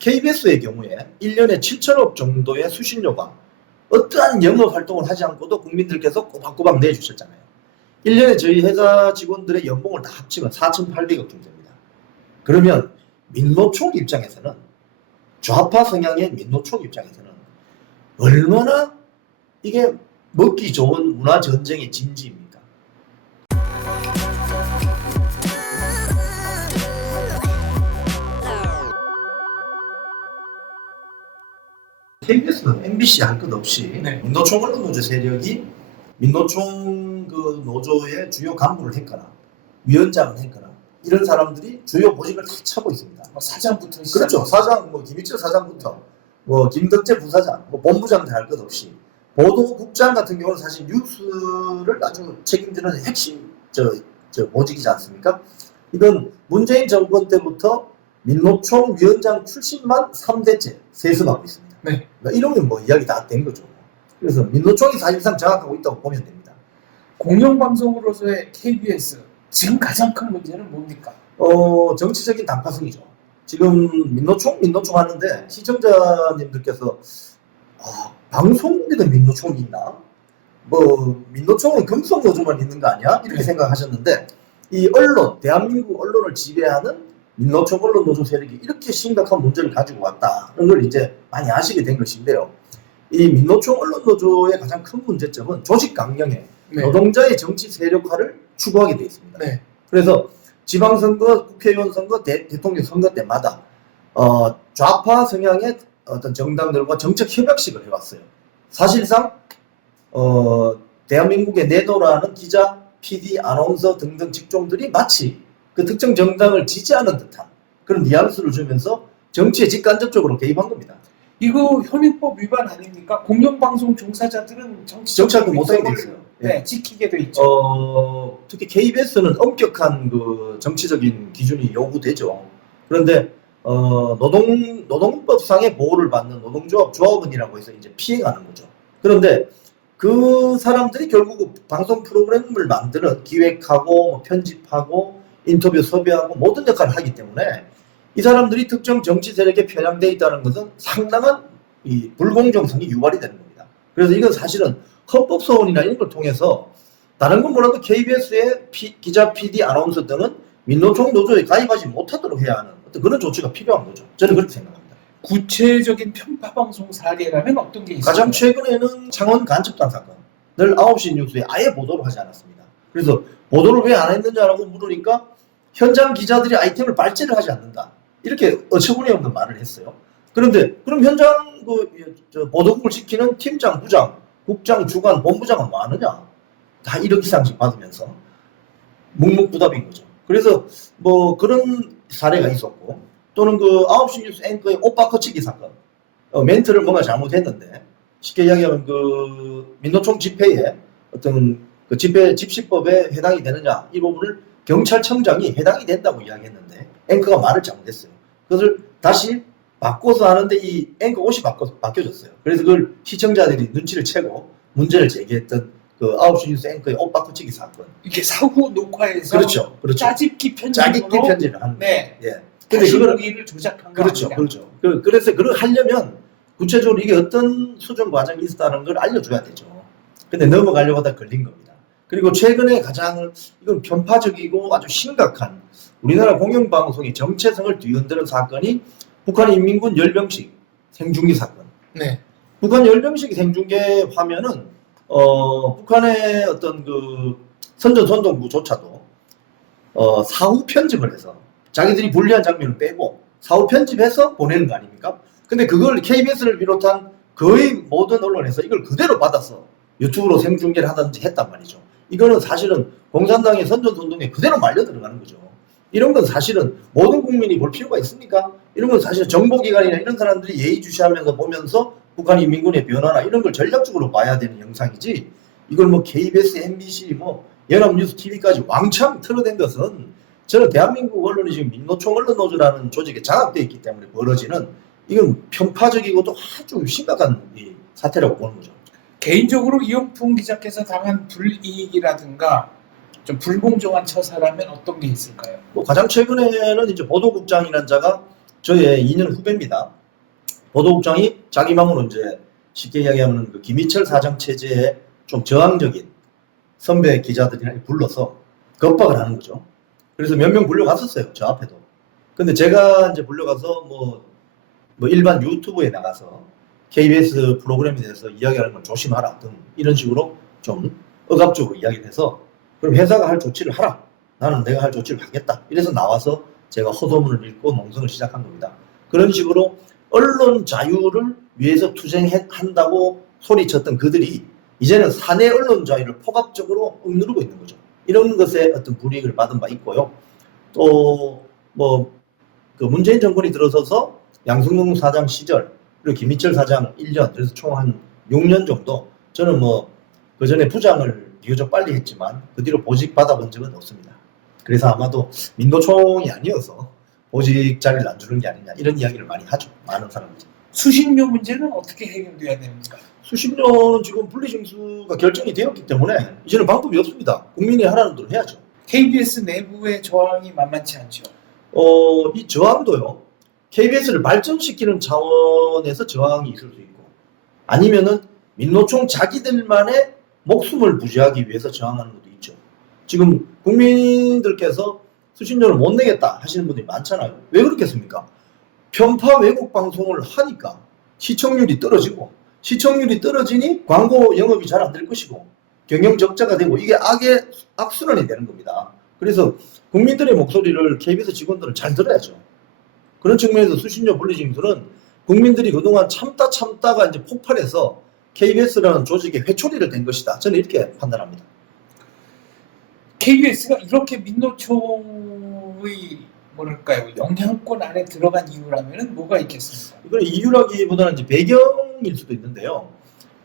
KBS의 경우에 1년에 7천억 정도의 수신료가 어떠한 영업 활동을 하지 않고도 국민들께서 꼬박꼬박 내주셨잖아요. 1년에 저희 회사 직원들의 연봉을 다 합치면 4,800억 정도 됩니다. 그러면 민노총 입장에서는, 좌파 성향의 민노총 입장에서는 얼마나 이게 먹기 좋은 문화 전쟁의 진지입니까? KBS는 MBC 할 것 없이 민노총 언론노조 세력이 민노총 그 노조의 주요 간부를 했거나 위원장을 했거나 이런 사람들이 주요 보직을 다 차고 있습니다. 사장부터 그렇죠. 사장, 김익철 사장부터 김덕재 부사장, 본부장들 할 것 없이 보도국장 같은 경우는 사실 뉴스를 아주 책임지는 핵심 보직이지 않습니까? 이건 문재인 정권 때부터 민노총 위원장 출신만 3대째 세습하고 있습니다. 네. 그러니까 이러면 뭐 이야기 다 된 거죠. 그래서 민노총이 사실상 장악하고 있다고 보면 됩니다. 공영방송으로서의 KBS 지금 가장 큰 문제는 뭡니까? 정치적인 단파성이죠. 지금 민노총 하는데 시청자님들께서 방송국에도 민노총이 있나? 민노총은 금속노조만 있는 거 아니야? 이렇게 생각하셨는데 이 언론, 대한민국 언론을 지배하는 민노총 언론노조 세력이 이렇게 심각한 문제를 가지고 왔다는 걸 이제 많이 아시게 된 것인데요. 이 민노총 언론노조의 가장 큰 문제점은 조직 강령에 노동자의 정치 세력화를 추구하게 되어 있습니다. 네. 그래서 지방선거, 국회의원 선거, 대통령 선거 때마다 좌파 성향의 어떤 정당들과 정책 협약식을 해왔어요. 사실상 대한민국의 내노라는 기자, PD, 아나운서 등등 직종들이 마치 그 특정 정당을 지지하는 듯한 그런 뉘앙스를 주면서 정치에 직간접적으로 개입한 겁니다. 이거 현행법 위반 아닙니까? 공영방송 종사자들은 정치활동 못하게 돼 있어요. 네, 지키게 돼 있죠. 특히 KBS는 엄격한 그 정치적인 기준이 요구되죠. 그런데 노동법상의 보호를 받는 노동조합 조합원이라고 해서 이제 피해가는 거죠. 그런데 그 사람들이 결국 방송 프로그램을 만드는 기획하고 편집하고 인터뷰 섭외하고 모든 역할을 하기 때문에 이 사람들이 특정 정치 세력에 편향되어 있다는 것은 상당한 이 불공정성이 유발이 되는 겁니다. 그래서 이건 사실은 헌법소원이나 이런 걸 통해서 다른 건 몰라도 KBS의 기자, PD, 아나운서 등은 민노총 노조에 가입하지 못하도록 해야 하는 어떤 그런 조치가 필요한 거죠. 저는 그렇게 생각합니다. 구체적인 편파방송 사례라면 어떤 게 있을까요? 가장 최근에는 창원 간첩단 사건을 9시 뉴스에 아예 보도를 하지 않았습니다. 그래서 보도를 왜 안 했느냐라고 물으니까 현장 기자들이 아이템을 발제를 하지 않는다. 이렇게 어처구니 없는 말을 했어요. 그런데 그럼 현장 보도국을 지키는 팀장, 부장, 국장, 주관, 본부장은 뭐 하느냐? 다 1억 이상씩 받으면서 묵묵부답인 거죠. 그래서 뭐 그런 사례가 있었고 또는 그 9시 뉴스 앵커의 옷 바꿔치기 사건 멘트를 뭔가 잘못했는데 쉽게 이야기하면 그 민노총 집회에 어떤 그 집시법에 해당이 되느냐 이 부분을 경찰청장이 해당이 된다고 이야기했는데 앵커가 말을 잘못했어요. 그것을 다시 바꿔서 하는데 이 앵커 옷이 바뀌어졌어요. 그래서 그걸 시청자들이 눈치를 채고 문제를 제기했던 그 9시 뉴스 앵커의 옷 바꿔치기 사건. 이게 사후 녹화에서 그렇죠. 짜깁기 편집을 하는. 네. 예. 근데 그거를 조작한 거 그렇죠. 아니냐? 그렇죠. 그래서 그걸 하려면 구체적으로 이게 어떤 수정 과정이 있었다는 걸 알려줘야 되죠. 근데 넘어가려고 하다 걸린 겁니다. 그리고 최근에 가장 이건 편파적이고 아주 심각한 우리나라 공영방송의 정체성을 뒤흔드는 사건이 북한 인민군 열병식 생중계 사건. 네. 북한 열병식 생중계 화면은 북한의 어떤 그 선전선동부조차도 사후 편집을 해서 자기들이 불리한 장면을 빼고 사후 편집해서 보내는 거 아닙니까? 근데 그걸 KBS를 비롯한 거의 모든 언론에서 이걸 그대로 받아서 유튜브로 생중계를 하든지 했단 말이죠. 이거는 사실은 공산당의 선전선동에 그대로 말려 들어가는 거죠. 이런 건 사실은 모든 국민이 볼 필요가 있습니까? 이런 건 사실 정보기관이나 이런 사람들이 예의주시하면서 보면서 북한 인민군의 변화나 이런 걸 전략적으로 봐야 되는 영상이지 이걸 뭐 KBS, MBC, 연합뉴스 TV까지 왕창 틀어댄 것은 저는 대한민국 언론이 지금 민노총 언론노조라는 조직에 장악되어 있기 때문에 벌어지는 이건 편파적이고 또 아주 심각한 사태라고 보는 거죠. 개인적으로 이용풍 기자께서 당한 불이익이라든가 좀 불공정한 처사라면 어떤 게 있을까요? 가장 최근에는 이제 보도국장이라는 자가 저의 2년 후배입니다. 보도국장이 자기 맘으로 이제 쉽게 이야기하면 그 김희철 사장 체제에 좀 저항적인 선배 기자들이 불러서 겁박을 하는 거죠. 그래서 몇 명 불려갔었어요. 저 앞에도. 근데 제가 이제 불려가서 뭐 일반 유튜브에 나가서 KBS 프로그램에 대해서 이야기하는 걸 조심하라 등 이런 식으로 좀 억압적으로 이야기를 해서 그럼 회사가 할 조치를 하라. 나는 내가 할 조치를 하겠다. 이래서 나와서 제가 허소문을 읽고 농성을 시작한 겁니다. 그런 식으로 언론 자유를 위해서 투쟁한다고 소리쳤던 그들이 이제는 사내 언론 자유를 포괄적으로 억누르고 있는 거죠. 이런 것에 어떤 불이익을 받은 바 있고요. 또 그 문재인 정권이 들어서서 양승동 사장 시절 그리고 김희철 사장 1년 그래서 총 한 6년 정도 저는 그 전에 부장을 비교적 빨리 했지만 그 뒤로 보직 받아본 적은 없습니다. 그래서 아마도 민노총이 아니어서 보직 자리를 안 주는 게 아니냐 이런 이야기를 많이 하죠. 많은 사람들이. 수신료 문제는 어떻게 해결돼야 됩니까? 수십년 지금 분리징수가 결정이 되었기 때문에 이제는 방법이 없습니다. 국민이 하라는 대로 해야죠. KBS 내부의 저항이 만만치 않죠. 이 저항도요. KBS를 발전시키는 차원에서 저항이 있을 수 있고 아니면은 민노총 자기들만의 목숨을 부지하기 위해서 저항하는 것도 있죠. 지금 국민들께서 수신료를 못 내겠다 하시는 분들이 많잖아요. 왜 그렇겠습니까? 편파 왜곡 방송을 하니까 시청률이 떨어지고 시청률이 떨어지니 광고 영업이 잘 안 될 것이고 경영 적자가 되고 이게 악의 악순환이 되는 겁니다. 그래서 국민들의 목소리를 KBS 직원들은 잘 들어야죠. 그런 측면에서 수신료 분리징수는 국민들이 그동안 참다가 이제 폭발해서 KBS라는 조직에 회초리를 댄 것이다. 저는 이렇게 판단합니다. KBS가 이렇게 민노총의 뭐랄까요 영향권 안에 들어간 이유라면은 뭐가 있겠습니까? 이건 이유라기보다는 이제 배경일 수도 있는데요.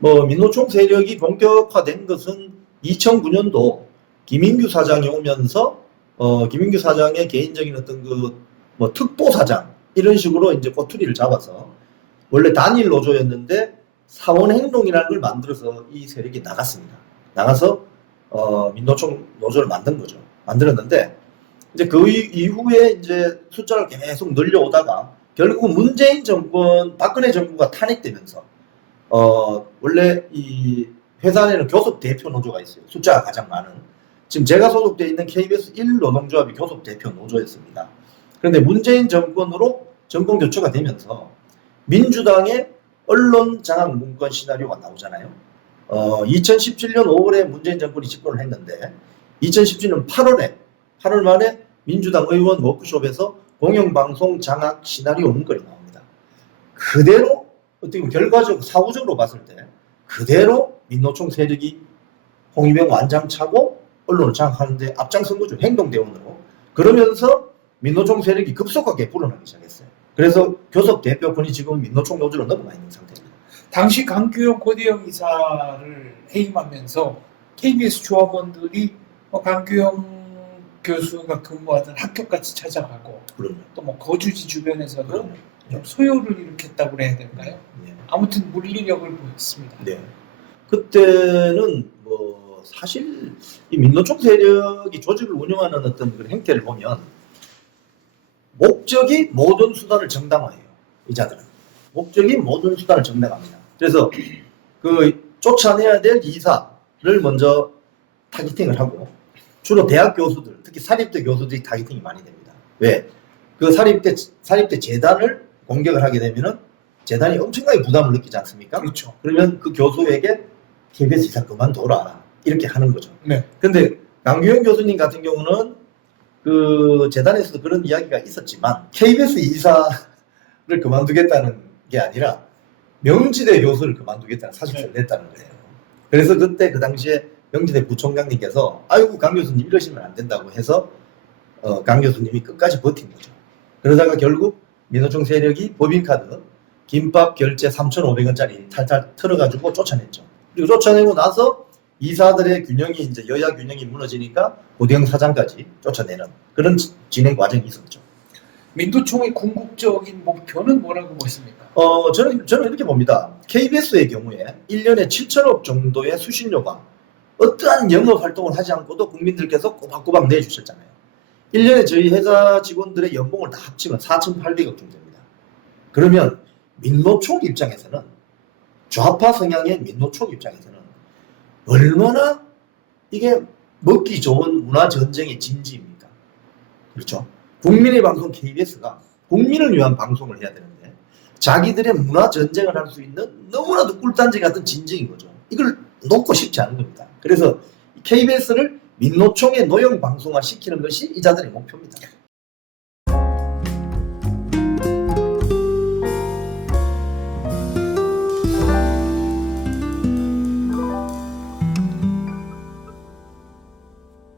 민노총 세력이 본격화된 것은 2009년도 김인규 사장이 오면서 김인규 사장의 개인적인 어떤 특보 사장 이런 식으로 이제 꼬투리를 잡아서 원래 단일 노조였는데 사원행동이라는 걸 만들어서 이 세력이 나갔습니다. 나가서 민노총 노조를 만든 거죠. 만들었는데 이제 그 이후에 이제 숫자를 계속 늘려오다가 결국 문재인 정권, 박근혜 정부가 탄핵되면서 원래 이 회사 내에는 교섭 대표 노조가 있어요. 숫자가 가장 많은. 지금 제가 소속되어 있는 KBS 1노동조합이 교섭 대표 노조였습니다. 그런데 문재인 정권으로 정권 교체가 되면서 민주당의 언론 장악 문건 시나리오가 나오잖아요. 2017년 5월에 문재인 정권이 집권을 했는데 2017년 8월 말에 민주당 의원 워크숍에서 공영방송 장악 시나리오 문건이 나옵니다. 그대로 어떻게 보면 결과적 사후적으로 봤을 때 그대로 민노총 세력이 홍위병 완장차고 언론을 장악하는데 앞장선 거죠. 행동대원으로. 그러면서 민노총 세력이 급속하게 불어나기 시작했어요. 그래서 교섭 대표권이 지금 민노총 노조로 넘어가 있는 상태입니다. 당시 강규영 고대영 이사를 해임하면서 KBS 조합원들이 강규영 교수가 근무하던 학교까지 찾아가고 또 거주지 주변에서도 좀 소요를 일으켰다고 해야 될까요? 네. 아무튼 물리력을 보였습니다. 네. 그때는 사실 이 민노총 세력이 조직을 운영하는 어떤 그런 행태를 보면 목적이 모든 수단을 정당화해요. 이 자들은 목적이 모든 수단을 정당화합니다. 그래서 쫓아내야 될 이사를 먼저 타깃팅을 하고 주로 대학 교수들, 특히 사립대 교수들이 타깃팅이 많이 됩니다. 왜? 그 사립대 재단을 공격을 하게 되면은 재단이 엄청나게 부담을 느끼지 않습니까? 그렇죠. 그러면 그 교수에게 KBS 이사 그만둬라 이렇게 하는 거죠. 네. 근데 강규영 교수님 같은 경우는 그 재단에서도 그런 이야기가 있었지만 KBS 이사를 그만두겠다는 게 아니라 명지대 교수를 그만두겠다는 사직서를 냈다는 거예요. 그래서 그때 그 당시에 명지대 부총장님께서 아이고 강 교수님 이러시면 안 된다고 해서 강 교수님이 끝까지 버틴 거죠. 그러다가 결국 민노총 세력이 법인카드 김밥 결제 3,500원짜리 탈탈 털어가지고 쫓아냈죠. 그리고 쫓아내고 나서 이사들의 균형이 이제 여야 균형이 무너지니까 고대영 사장까지 쫓아내는 그런 진행 과정이 있었죠. 민노총의 궁극적인 목표는 뭐라고 보십니까? 저는 이렇게 봅니다. KBS의 경우에 1년에 7천억 정도의 수신료가 어떠한 영업 활동을 하지 않고도 국민들께서 꼬박꼬박 내주셨잖아요. 1년에 저희 회사 직원들의 연봉을 다 합치면 4,800억 정도 됩니다. 그러면 민노총 입장에서는, 좌파 성향의 민노총 입장에서는 얼마나 이게 먹기 좋은 문화 전쟁의 진지입니까? 그렇죠? 국민의 방송 KBS가 국민을 위한 방송을 해야 되는데 자기들의 문화 전쟁을 할 수 있는 너무나도 꿀단지 같은 진정인 거죠. 이걸 놓고 싶지 않은 겁니다. 그래서 KBS를 민노총의 노영 방송화 시키는 것이 이자들의 목표입니다.